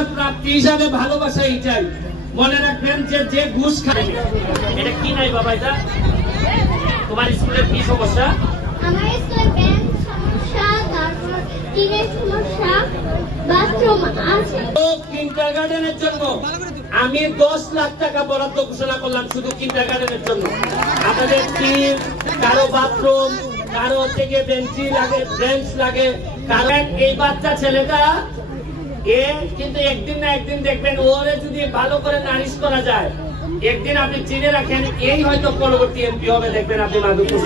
আমার প্রাপ্তি হিসাবে ভালোবাসা এইটাই। মনে রাখবেন যে যে ঘুষ খায় এটা কি নাই বাবা, এটা তোমার স্কুলের কি সমস্যা? আমার স্কুলে ব্যাংক সমস্যা, তারপর টিনের সমস্যা, বাথরুম আছে। তো কিন্ডারগার্টেনের জন্য আমি 10 লাখ টাকা বরাদ্দ ঘোষণা করলাম শুধু কিন্ডারগার্টেনের জন্য। আপনাদের টিন, কারো বাথরুম, কারো থেকে বেঞ্চি লাগে, বেঞ্চ লাগে, কারণ এই বাচ্চা ছেলেটা এ কিন্তু একদিন না একদিন দেখবেন ওরে যদি ভালো করে নারিশ করা যায়, একদিন আপনি চিনে রাখেন এই হয়তো পরবর্তী এমপি হবে, দেখবেন আপনি মাধবপুর।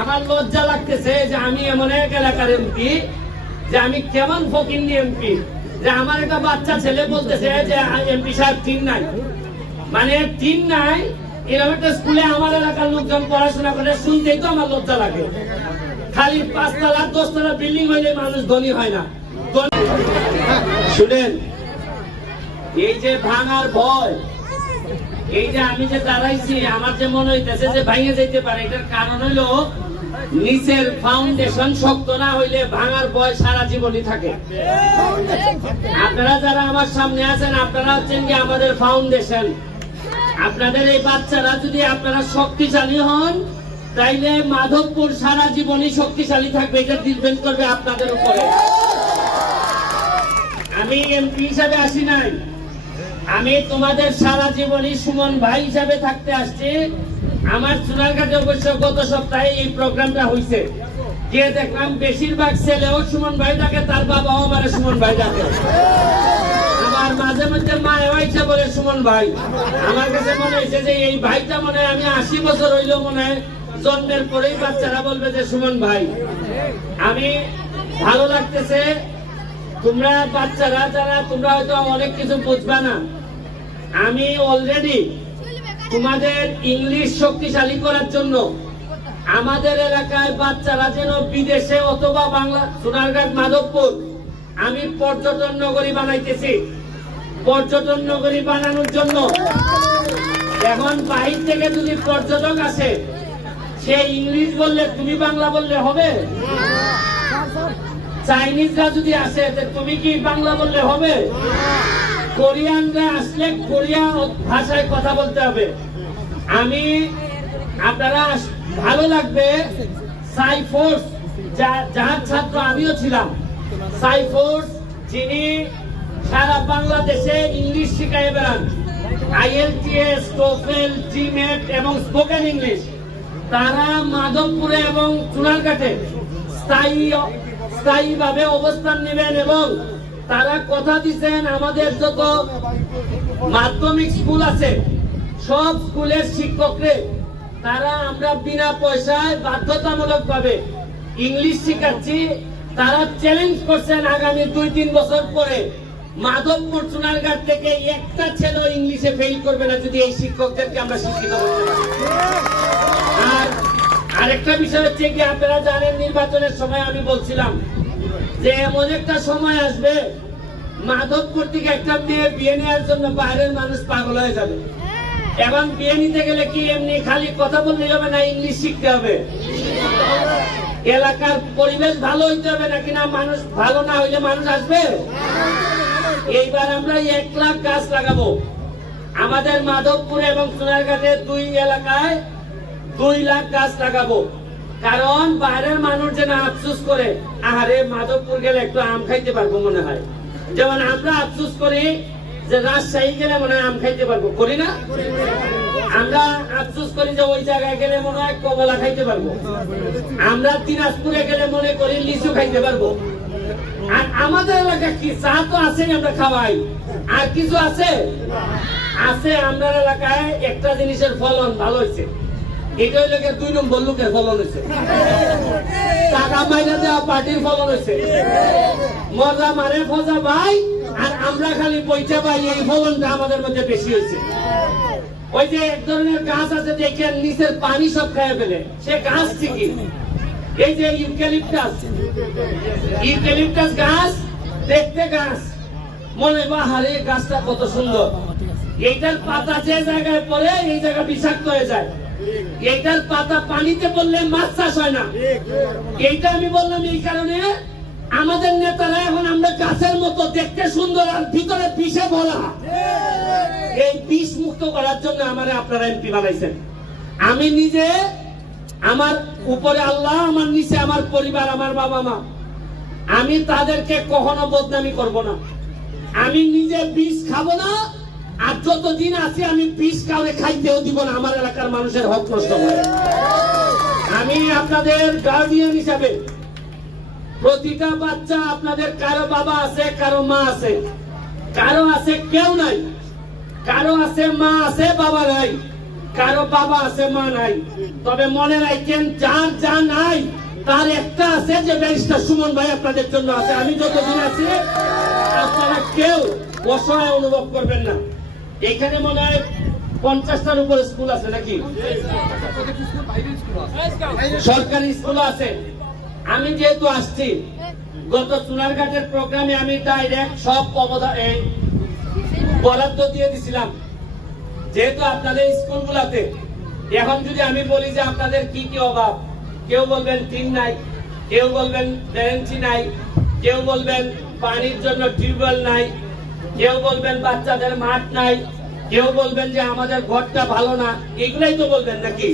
আমার লজ্জা লাগতেছে যে আমি এমন এক এলাকার এমপি, যে আমি কেমন ফকিন্নি এমপি, যে আমার একটা বাচ্চা ছেলে বলতেছে যে এমপি সাহেব টিন নাই। মানে টিন নাই এরকম একটা স্কুলে আমার এলাকার লোকজন পড়াশোনা করে, শুনতেই তো আমার লজ্জা লাগে। খালি 5 তলা 10 তলা বিল্ডিং হইলে মানুষ ধনী হয় না। শুনেন, এই যে ভাঙার ভয়, এই যে আমি যে দাঁড়াইছি, আমার যে মনে হইতেছে যে ভাঙে যেতে পারে, এটার কারণ হলো নিচের ফাউন্ডেশন শক্ত না হইলে ভাঙার ভয় সারা জীবনই থাকে। আপনারা যারা আমার সামনে আছেন, আপনারা হচ্ছেন কি আমাদের ফাউন্ডেশন। আপনাদের এই বাচ্চারা যদি আপনারা শক্তিশালী হন, তাইলে মাধবপুর সারা জীবনই শক্তিশালী থাকবে। এটা ডিপেন্ড করবে আপনাদের উপরে। আমি এমপি হিসাবে আসি নাই, আমি তোমাদের সারা জীবনই সুমন ভাই হিসাবে থাকতে আসছি। আমার সোনারঘাটে অবশ্য গত সপ্তাহে এই প্রোগ্রামটা হয়েছে, গিয়ে দেখলাম বেশিরভাগ ছেলেও সুমন ভাই ডাকে, তার বাবাও আমার সুমন ভাই ডাকে। আমার মাঝে মধ্যে মা এসে বলে সুমন ভাই। আমার কাছে মনে হয়েছে যে এই ভাইটা মনে হয় আমি 80 বছর হইলো মনে হয় জন্মের পরেই বাচ্চারা বলবে যে সুমন ভাই। আমি ভালো লাগতেছে, তোমরা বাচ্চারা যারা তোমরা হয়তো অনেক কিছু বুঝবা না, আমি অলরেডি তোমাদের ইংলিশ শক্তিশালী করার জন্য আমাদের এলাকায় বাচ্চারা যেন বিদেশে অথবা বাংলা সোনারঘাট মাধবপুর আমি পর্যটন নগরী বানাইতেছি। পর্যটন নগরী বানানোর জন্য এখন বাহির থেকে যদি পর্যটক আসে, সে ইংলিশ বললে তুমি বাংলা বললে হবে? চাইনিজরা যদি আসে তুমি কি বাংলা বললে হবে? কোরিয়ানরা আসলে কোরিয়া ভাষায় কথা বলতে হবে। আমি আপনারা ভালো লাগবে, সাইফোর্স যার ছাত্র আমিও ছিলাম, সাইফোর্স যিনি সারা বাংলাদেশে ইংলিশ শিখায় বেড়ান, IELTS, TOEFL, GMAT এবং স্পোকেন ইংলিশ, তারা মাধবপুরে এবং সোনারঘাটে স্থায়ীভাবে অবস্থান নেবেন। এবং তারা কথা দিচ্ছেন আমাদের যত মাধ্যমিক স্কুল আছে সব স্কুলের শিক্ষকরে তারা আমরা বিনা পয়সায় বাধ্যতামূলক ভাবে ইংলিশ শিখাচ্ছি। তারা চ্যালেঞ্জ করছেন আগামী 2-3 বছর পরে মাধবপুর সোনারঘাট থেকে একটা ছেলে ইংলিশে ফেল করবে না যদি এই শিক্ষকদেরকে আমরা শিক্ষিত করতে পারি। আর আরেকটা বিষয় হচ্ছে কি, আপনারা জানেন নির্বাচনের সময় আমি বলছিলাম যে এমন একটা সময় আসবে মাধবপুর থেকে একটা মেয়ে বিয়ে নেওয়ার জন্য বাইরের মানুষ পাগল হয়ে যাবে। এবং বিয়ে নিতে গেলে কি এমনি খালি কথা বললে হবে না, ইংলিশ শিখতে হবে। এলাকার পরিবেশ ভালো হইতে হবে, নাকি না মানুষ ভালো না হইলে মানুষ আসবে? এইবার আমরা 1 লাখ গাছ লাগাবো আমাদের মাধবপুর এবং সোনারঘাটে 2 এলাকায় 2 লাখ গাছ লাগাবো। কারণ বাইরের মানুষ যেন আফসোস করে, আহারে মাধবপুর গেলে একটু আম খাইতে পারবো মনে হয়। যেমন আমরা আফসোস করি যে রাজশাহী গেলে মনে হয় আম খাইতে পারবো, করি না? আমরা আফসোস করি যে ওই জায়গায় গেলে মনে হয় কমলা খাইতে পারবো। আমরা দিনাজপুরে গেলে মনে করি লিচু খাইতে পারবো। আর আমাদের এলাকা কি চা তো আছে, আমরা খাওয়াই, আর কিছু আছে? আমরা এলাকায় একটা জিনিসের ফলন ভালো হয়েছে, এটা হইলে 2 নম্বর লোকের ফলন হয়েছে, টাকা মাইনা দেওয়া পার্টির ফলন হয়েছে। মজা মারে ফজা ভাই, আর আমরা খালি পয়সা পাই, এই ফলনটা আমাদের মধ্যে বেশি হয়েছে। ওই যে এক ধরনের গাছ আছে দেখেন নিচের পানি সব খেয়ে ফেলে, সে গাছ ঠিকই। এই যে ইউক্যালিপটাস গাছ, দেখতে গাছ মনে বাহারে গাছটা কত সুন্দর, এইটার পাতা যে জায়গায় পড়ে এই জায়গা বিষাক্ত হয়ে যায়। এইটার পাতা পানিতে পড়লে মাছ চাষ হয় না। এইটা আমি বললাম এই কারণে আমাদের নেতারা এখন আমরা গাছে মতো দেখতে সুন্দর আর ভিতরে বিষে ভরা, এই বিষ মুক্ত করার জন্য আমারে আপনারা এমপি বানাইছেন। আমি নিজে, আমার উপরে আল্লাহ, আমার নিচে আমার পরিবার, আমার বাবা মা, আমি তাদেরকে কখনো বদনামি করব না। আমি নিজে বিষ খাবো না, আর যতদিন আছি আমি বিষ কাউরে খাইতেও দিব না আমার এলাকার মানুষের হক নষ্ট করে। আমি আপনাদের গার্ডিয়ান হিসাবে, প্রতিটা বাচ্চা আপনাদের কারো বাবা আছে, কারো মা আছে, কারো আছে কেউ নাই, কারো আছে মা আছে বাবা নাই, কারো বাবা আছে মা নাই। তবে মনে রাখেন, যার যা নাই তার একটা আছে, যে ব্যারিস্টার সুমন ভাই আপনাদের জন্য আছে। আমি যতদিন আছি আপনারা কেউ অসহায় অনুভব করবেন না। এখানে মনে হয় 50টার উপরে স্কুল আছে নাকি? সরকারি স্কুল আছে। আমি যেহেতু আসছি, গত চুনারঘাটের প্রোগ্রামে আমি ডাইরেক্ট সব বরাদ্দ দিয়ে দিছিলাম, যেহেতু আপনাদের স্কুলগুলোতে। এখন যদি আমি বলি যে আপনাদের কি কি অভাব, কেউ বলবেন টিন নাই, কেউ বলবেন বেঞ্চি নাই, কেউ বলবেন পানির জন্য টিউবওয়েল নাই, কেউ বলবেন বাচ্চাদের মাঠ নাই, কেউ বলবেন যে আমাদের ঘরটা ভালো না। এগুলাই তো বলবেন নাকি?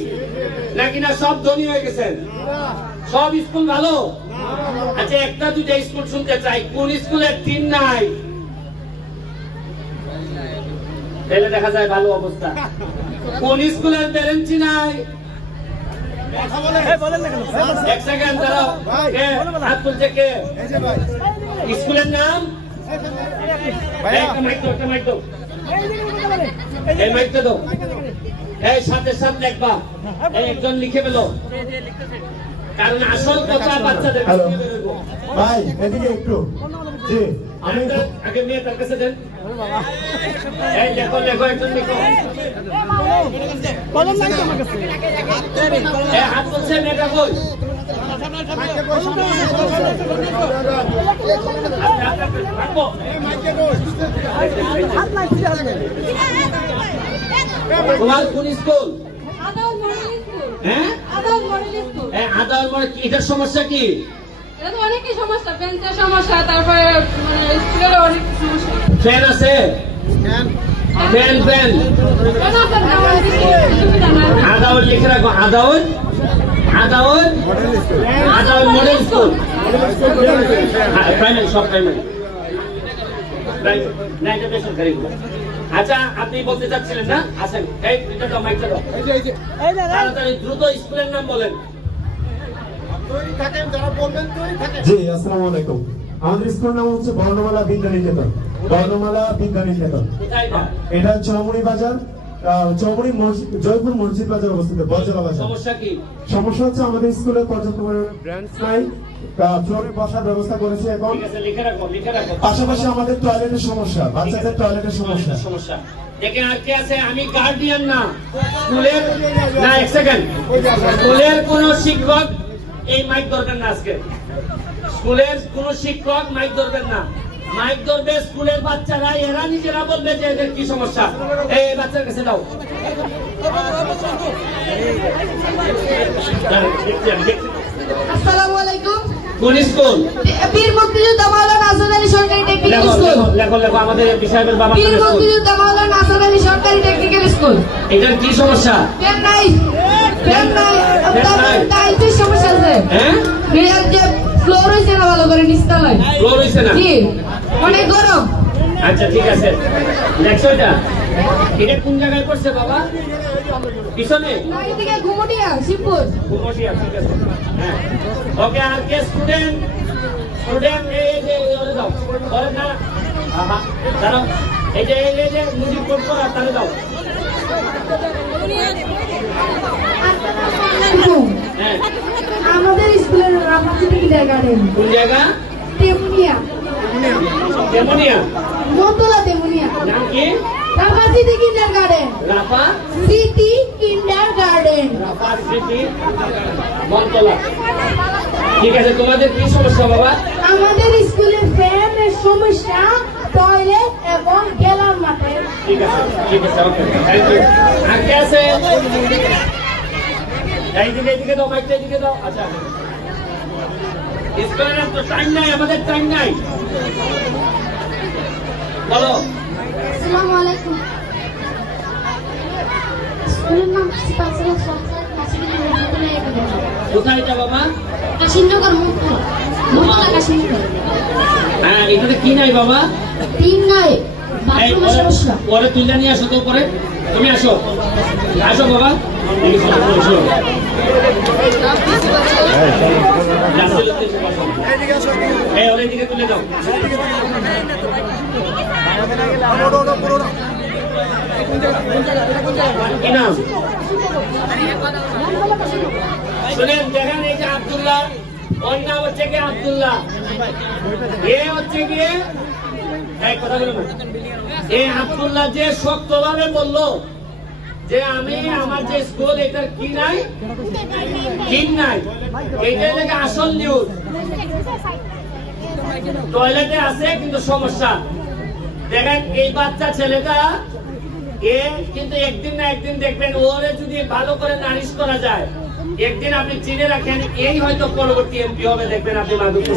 নাকি না সব ধনী হয়ে গেছেন? সব স্কুল ভালো? আচ্ছা, একটা দুইটা স্কুল শুনতে চাই, কোন স্কুলের টিন নাই? তাহলে দেখা যায় ভালো অবস্থা। কোন স্কুলের বেঞ্চি নাই? এক সেকেন্ড দাঁড়াও, হাত তুলছে কে? স্কুলের নাম? এই মাইকটা দাও, এই সাথে সাথে দেখবা, একজন লিখে পেল, কারণ আসল কথা বাচ্চাদের ভাই এদিকে একটু। জি, আমি আগে মেয়ে তার কাছে দেন। এই দেখো দেখো, একজন লিখো। হাত তুলছে, মেয়েটা কই? তোমার কোন স্কুল? হ্যাঁ, আদাল মানে এটার সমস্যা কি? অনেকই সমস্যা, বেঞ্চের সমস্যা, তারপরে স্কুলের অনেক সমস্যা। ফ্যান আছে? ফ্যান ফ্যান আদাউল লিখে রাখো। আদাউল আদাউল আদাউল মডেল স্কুল, প্রাইমারি, সব প্রাইমারি। না, এটা বেসরকারি। আচ্ছা, আপনি বলতে চাচ্ছিলেন না? আসেন, এই দুইটা দাও, মাইকটা দাও। তাড়াতাড়ি দ্রুত স্কুলের নাম বলেন। জি, আসসালামু আলাইকুম। আমাদের স্কুলের নাম হচ্ছে বর্ণমালা বিজ্ঞান নিকেতন। বর্ণমালা বিজ্ঞান নিকেতন, কোথায় এটা? এটা চৌমুড়ি বাজার, চৌমুড়ি জয়পুর মসজিদ বাজার অবস্থিত, বজরা বাজার। সমস্যা কি? সমস্যা হচ্ছে আমাদের স্কুলে পর্যাপ্ত পরিমাণে ব্রেঞ্চ নাই, ফ্লোরে বসার ব্যবস্থা করেছে, এবং ঠিক আছে, লিখে রাখো, লিখে রাখো। পাশাপাশি আমাদের টয়লেটের সমস্যা, বাচ্চাদের টয়লেটের সমস্যা। সমস্যা দেখে আর কে আছে? আমি গার্ডিয়ান না স্কুলের, না এক সেকেন্ড, স্কুলের কোন শিক্ষক এই মাইক ধরবেন না আজকে। স্কুলের কোন শিক্ষক মাইক ধরবেন না। মাইক ধরবে স্কুলের বাচ্চারা, এরা নিজেরা বলবে যে এদের কি সমস্যা। এই বাচ্চার কাছে দাও। আসসালামু আলাইকুম। কোন স্কুল? বীর মুক্তিযোদ্ধা মাওলানা আসাদ আলী সরকারি টেকনিক্যাল লেখো স্কুল। লেখো লেখো লেখো, আমাদের এমপি সাহেবের বাবা বীর স্কুল। মুক্তিযোদ্ধা মাওলানা আসাদ আলী সরকারি টেকনিক্যাল স্কুল। এটার কি সমস্যা? ফ্যান নাই, ফ্যান নাই, ফ্যান নাই। টাইলসের সমস্যা আছে। হ্যাঁ, এর যে ফ্লোর হইছে না ভালো করে, নিচতলায়। ফ্লোর হইছে না? জি, অনেক গরম। আচ্ছা ঠিক আছে, দেখছো এটা? এটা কোন জায়গায় পড়ছে বাবা? পিছনে? এদিকে ঘুমটিয়া, শিবপুর। ঘুমটিয়া, ঠিক আছে। হ্যাঁ, ওকে। আর কে স্টুডেন্ট? স্টুডেন্ট এই যে ওরে দাও, ওরে না, আহা দাঁড়াও, এই যে মুজিব কোড করা, তাহলে দাও। হ্যাঁ, আমাদের স্কুলের নাম হচ্ছে কিন্ডারগার্টেন। কোন জায়গা? তেমুনিয়া, তেমনিয়া। মতলা তেমুনিয়া। নাম কি? রাফা সিটি কিন্ডারগার্টেন। রাফা সিটি কিন্ডারগার্টেন। রাফা স্মৃতি মন্তলা। ঠিক আছে, তোমাদের কি সমস্যা বাবা? আমাদের স্কুলে ফ্যানের সমস্যা, টয়লেট এবং খেলার মাঠে। ঠিক আছে, ঠিক আছে, ওকে, থ্যাংক ইউ। আর কে আছে? এইদিকে দাও, মাইকটা এইদিকে দাও। আচ্ছা, স্কুলের তো টাইম নাই, আমাদের টাইম নাই। বলো। আসসালামু আলাইকুম। স্কুলের নাম সিপাহসালার সরকারি কাশীনগর মহকুমা একাডেমি। কোথায় এটা বাবা? কাশীনগর মহকুমা। মহকুমা কাশীনগর। হ্যাঁ, এখানে কি নাই বাবা? তিন নাই এই বাথরুমের সমস্যা। পরে তুলে নিয়ে আসো তো পরে। তুমি আসো, আসো বাবা। এদিকে চলো, চলো, চলো। এই ওর এদিকে তুলে দাও। কি নাম? শুনেন, দেখেন এই যে আব্দুল্লাহ, ওর নাম হচ্ছে কি আব্দুল্লাহ। এ হচ্ছে গিয়ে এই কথা বলো না। এই আব্দুল্লাহ যে শক্তভাবে বললো যে আমি আমার যে স্কুল এটার কি নাই, কিন নাই, এইটাই থেকে আসল নিউজ। টয়লেটে আছে কিন্তু সমস্যা। দেখেন এই বাচ্চা ছেলেটা, এ কিন্তু একদিন না একদিন দেখবেন ওরে যদি ভালো করে নারিশ করা যায়, একদিন আপনি চিনে রাখেন এই হয়তো পরবর্তী এমপি হবে। দেখবেন আপনি মাধবপুর।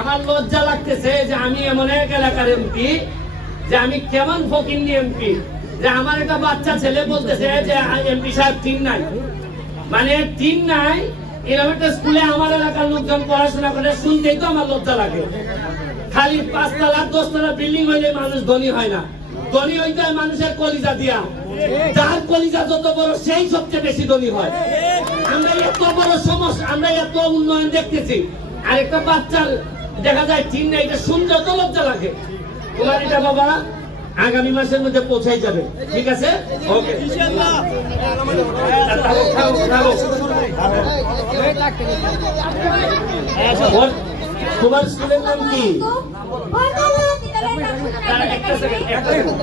আমার লজ্জা লাগতেছে যে আমি এমন এক এলাকার এমপি, যে আমি কেমন ফকিন্নি এমপি, যে আমার একটা বাচ্চা ছেলে বলতেছে যে এমপি সাহেব টিন নাই। মানে টিন নাই, এরকম একটা স্কুলে আমার এলাকার লোকজন পড়াশোনা করে, শুনতেই তো আমার লজ্জা লাগে। খালি 5 তলা 10 তলা বিল্ডিং হইলে মানুষ ধনী হয় না। ধনী হইতে হয় মানুষের কলিজা দিয়া। যার কলিজা যত বড় সেই সবচেয়ে বেশি ধনী হয়। আমরা এত বড় সমস্যা, আমরা এত উন্নয়ন দেখতেছি, আর একটা বাচ্চার দেখা যায় টিন নাই, এটা শুনতে তো লজ্জা লাগে। তোমার এটা বাবা আগামী মাসের মধ্যে পৌঁছাই যাবে, ঠিক আছে? ওকে, তোমার স্কুলের নাম কি? একটা সেকেন্ড, একটা সেকেন্ড।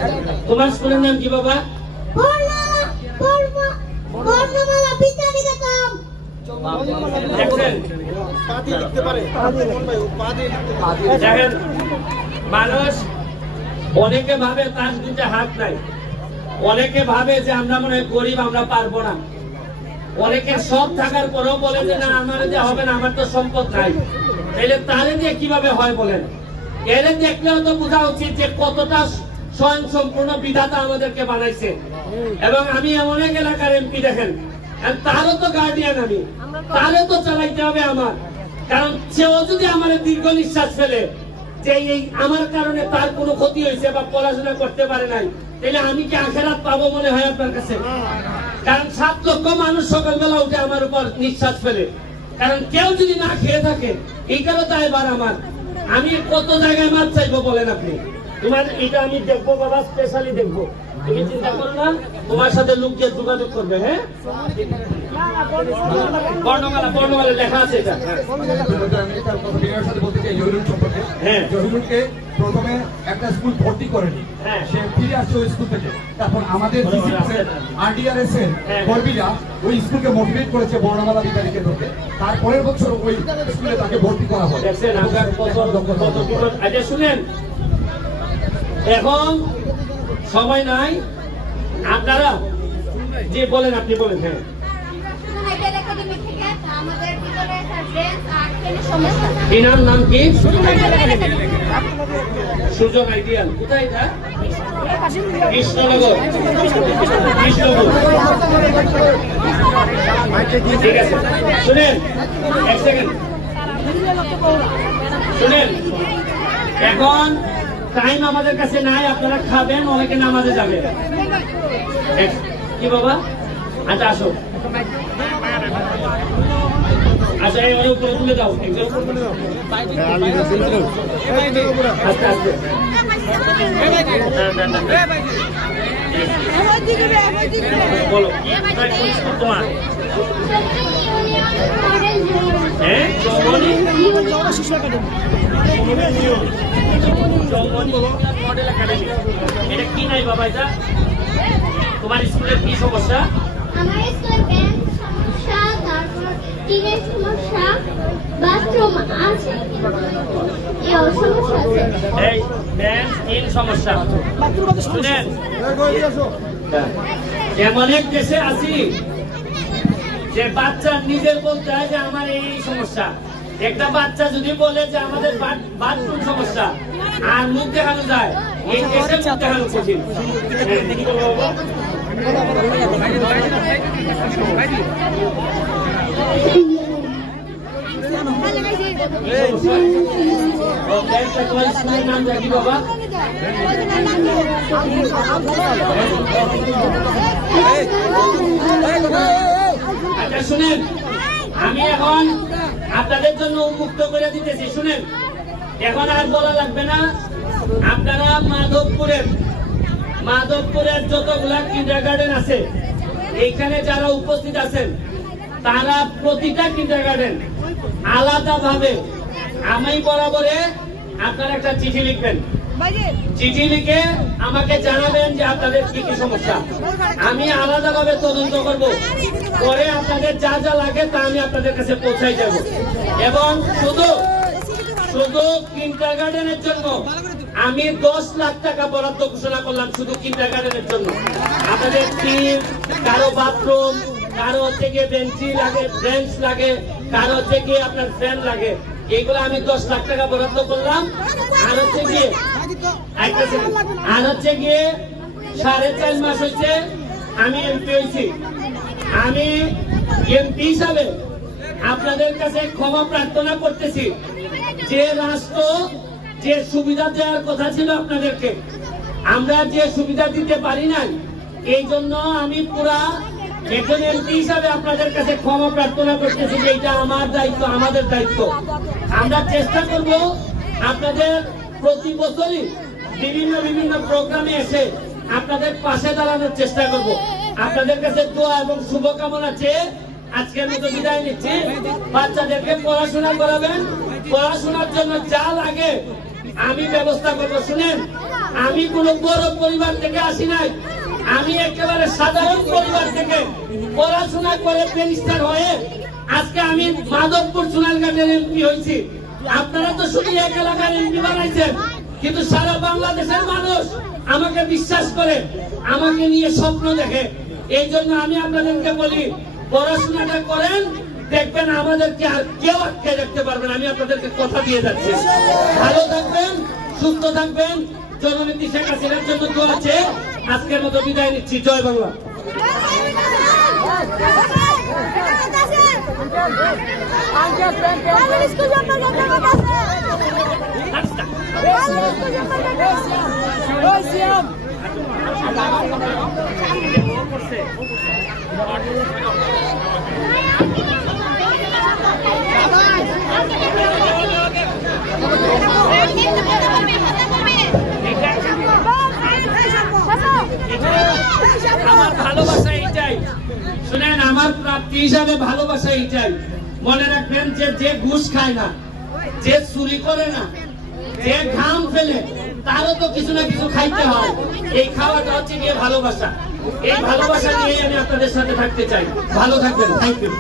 তোমার স্কুলের নাম কি বাবা? দেখছেন, দেখেন মানুষ অনেকে ভাবে তার দুটো হাত নাই, অনেকে ভাবে যে আমরা মনে হয় গরিব, আমরা পারবো না। অনেকে সব থাকার পরেও বলে যে না আমার যে হবে না, আমার তো সম্পদ নাই। তাহলে তাহলে দিয়ে কিভাবে হয় বলেন? এর দেখলেও তো বোঝা উচিত যে কতটা স্বয়ং সম্পূর্ণ বিধাতা আমাদেরকে বানাইছে। এবং আমি এমন এক এলাকার এমপি, দেখেন তারও তো গার্ডিয়ান আমি, তারও তো চালাইতে হবে আমার। কারণ সেও যদি আমার দীর্ঘ নিঃশ্বাস ফেলে যে এই আমার কারণে তার কোনো ক্ষতি হয়েছে বা পড়াশোনা করতে পারে নাই, তাহলে আমি কি আখেরাত পাবো মনে হয় আপনার কাছে? কারণ 7 লক্ষ মানুষ সকালবেলা উঠে আমার উপর নিঃশ্বাস ফেলে। কারণ কেউ যদি না খেয়ে থাকে, এইটারও তো এবার আমার, আমি কত জায়গায় মাছ চাইবো বলেন আপনি? তোমার এটা আমি দেখবো বাবা, স্পেশালি দেখবো। তুমি চিন্তা করো না, তোমার সাথে লোক দিয়ে যোগাযোগ করবে। হ্যাঁ, বর্ণমালা, বর্ণমালা লেখা আছে এটা। হ্যাঁ, জহিরুলকে প্রথমে একটা স্কুল ভর্তি করেনি, হ্যাঁ। সে ফিরে আসছে ওই স্কুল থেকে। তারপর আমাদের RDRS এর হ্যাঁ। কর্মীরা ওই স্কুলকে মোটিভেট করেছে বর্ণমালা বিদ্যালয়কে ধরতে। তারপরের বছর ওই স্কুলে তাকে ভর্তি করা হয়। দেখছেন আমরা কত বিপদ। আচ্ছা শুনেন, এখন সময় নাই, আপনারা যে বলেন আপনি বলেন। হ্যাঁ, এনার নাম কি? সুযোগ আইডিয়াল। কোথায় এটা? কৃষ্ণনগর। কৃষ্ণনগর, ঠিক আছে। শুনেন এক সেকেন্ড, শুনেন, এখন টাইম আমাদের কাছে নাই। আপনারা খাবেন, অনেকে নামাজে যাবে। কি বাবা? আচ্ছা আসো, আচ্ছা এই ওর উপরে তুলে দাও, একজন উপরে তুলে দাও, আস্তে আস্তে। বলো তোমার। হ্যাঁ, চৌমনি মডেল একাডেমি। এটা কি নাই বাবা? এটা তোমার স্কুলের কি সমস্যা? আমার স্কুলে ব্যাংক সমস্যা, তারপর টিনের সমস্যা, বাথরুম আছে, এই সমস্যা আছে। এই ব্যাংক টিন সমস্যা। শুনেন, এমন এক দেশে আছি যে বাচ্চা নিজের বলতে হয় যে আমার এই সমস্যা, একটা বাচ্চা যদি বলে যে আমাদের বাথরুম সমস্যা আর মুখ দেখানো যায়, এই দেশে মুখ দেখানো কঠিন। হ্যাঁ, কি বলবো বাবা? তোমার স্কুলের নাম কি বাবা? আচ্ছা শুনেন, আমি এখন আপনাদের জন্য উন্মুক্ত করে দিতেছি। শুনেন, এখন আর বলা লাগবে না। আপনারা মাধবপুরের যতগুলা কিন্ডারগার্টেন আছে, এইখানে যারা উপস্থিত আছেন, তারা প্রতিটা কিন্ডারগার্টেন আলাদাভাবে আমি বরাবরে আপনারা একটা চিঠি লিখবেন। চিঠি লিখে আমাকে জানাবেন যে আপনাদের কি কি সমস্যা। আমি আলাদাভাবে তদন্ত করব, পরে আপনাদের যা যা লাগে তা আমি আপনাদের কাছে পৌঁছাই যাব। এবং শুধু কিন্ডারগার্টেনের জন্য আমি 10 লাখ টাকা বরাদ্দ ঘোষণা করলাম, শুধু কিন্ডারগার্টেনের জন্য। আপনাদের টিম, কারো বাথরুম, কারো হচ্ছে গিয়ে বেঞ্চ লাগে, কারো হচ্ছে গিয়ে আপনার ফ্যান লাগে, এইগুলো আমি 10 লাখ টাকা বরাদ্দ করলাম। আর হচ্ছে গিয়ে 4.5 মাস হচ্ছে আমি এমপি হয়েছি। আমি এমপি হিসাবে আপনাদের কাছে ক্ষমা প্রার্থনা করতেছি যে রাষ্ট্র যে সুবিধা দেওয়ার কথা ছিল আপনাদেরকে, আমরা যে সুবিধা দিতে পারি নাই, এই জন্য আমি পুরা একজন এমপি হিসাবে আপনাদের কাছে ক্ষমা প্রার্থনা করতেছি যে এটা আমার দায়িত্ব, আমাদের দায়িত্ব। আমরা চেষ্টা করব আপনাদের প্রতি বছরই বিভিন্ন প্রোগ্রামে এসে আপনাদের পাশে দাঁড়ানোর চেষ্টা করব। আপনাদের কাছে দোয়া এবং শুভকামনা চেয়ে আজকের মতো বিদায় নিচ্ছি। বাচ্চাদেরকে পড়াশোনা করাবেন, পড়াশোনার জন্য যা লাগে আমি ব্যবস্থা করব। শুনেন, আমি কোনো বড় পরিবার থেকে আসি নাই, আমি একেবারে সাধারণ পরিবার থেকে পড়াশোনা করে ব্যারিস্টার হয়ে আজকে আমি মাধবপুর সোনারঘাটের এমপি হয়েছি। আপনারা তো শুধু এক এলাকার এমপি বানাইছেন, কিন্তু সারা বাংলাদেশের মানুষ আমাকে বিশ্বাস করে, আমাকে নিয়ে স্বপ্ন দেখে। এই জন্য আমি আপনাদেরকে বলি, পড়াশোনাটা করেন, দেখবেন আমাদেরকে আর কেউ আটকে রাখতে পারবেন। আমি আপনাদেরকে কথা দিয়ে যাচ্ছি। ভালো থাকবেন, সুস্থ থাকবেন। জননেত্রী শেখ হাসিনার জন্য দোয়া আছে। আজকের মতো বিদায় নিচ্ছি। জয় বাংলা। আমার ভালোবাসা এইটাই। শুনেন, আমার প্রাপ্তি হিসাবে ভালোবাসা এইটাই। মনে রাখবেন যে ঘুষ খায় না, যে চুরি করে না, যে ঘাম ফেলে, তারও তো কিছু না কিছু খাইতে হয়। এই খাওয়াটা হচ্ছে গিয়ে ভালোবাসা। এই ভালোবাসা নিয়ে আমি আপনাদের সাথে থাকতে চাই। ভালো থাকবেন। Thank you.